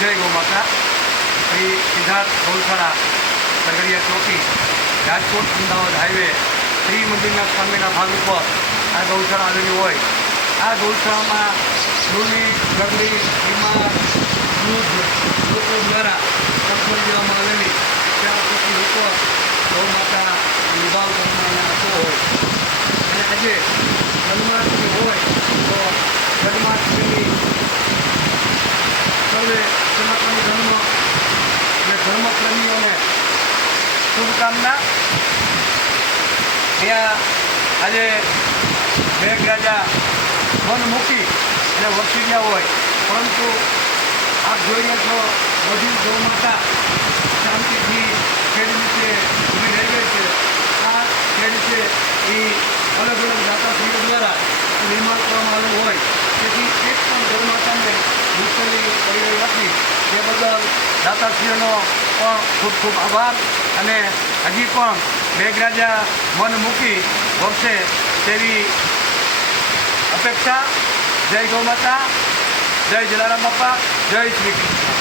જય ગૌ માતા. શ્રી સિદ્ધાર્થ ગૌશાળા સરગડિયા ચોકી રાજકોટ અમદાવાદ હાઈવે શ્રી મંદિરના સામેના ભાગ ઉપર આ ગૌશાળા આવેલી હોય. આ ગૌશાળામાં દૂધની ગરડી બીમાર દૂધ લોકો દ્વારા સગવડ દેવામાં આવેલી ત્યાં પછી લોકો ગૌ માતા નિભાવ કરવામાં આવતો હોય. અને આજે જન્માષ્ટમી હોય તો જન્માષ્ટમીની સર્વે સનાતન ધર્મ અને ધર્મપ્રેમીઓને શુભકામના. અહીંયા આજે મેઘરાજા મન મૂકી અને વરસી ગયા હોય, પરંતુ આપ જોઈએ છો બધી ગૌ માતા શાંતિથી ખેડ નીચે ઊભી રહી ગઈ છે. આ ખેડ છે એ અલગ અલગ દાતાશ્રીઓ દ્વારા નિર્માણ કરવામાં આવેલું હોય, તેથી એક પણ ગૌ માતાને મુશ્કેલી પડી રહી નથી. તે બદલ દાતાશ્રીઓનો પણ ખૂબ ખૂબ આભાર. અને હજી પણ મેઘરાજા મન મૂકી વરસે તેવી અપેક્ષા. જય ગૌ માતા, જય જલારામ બાપા, જય શ્રી કૃષ્ણ.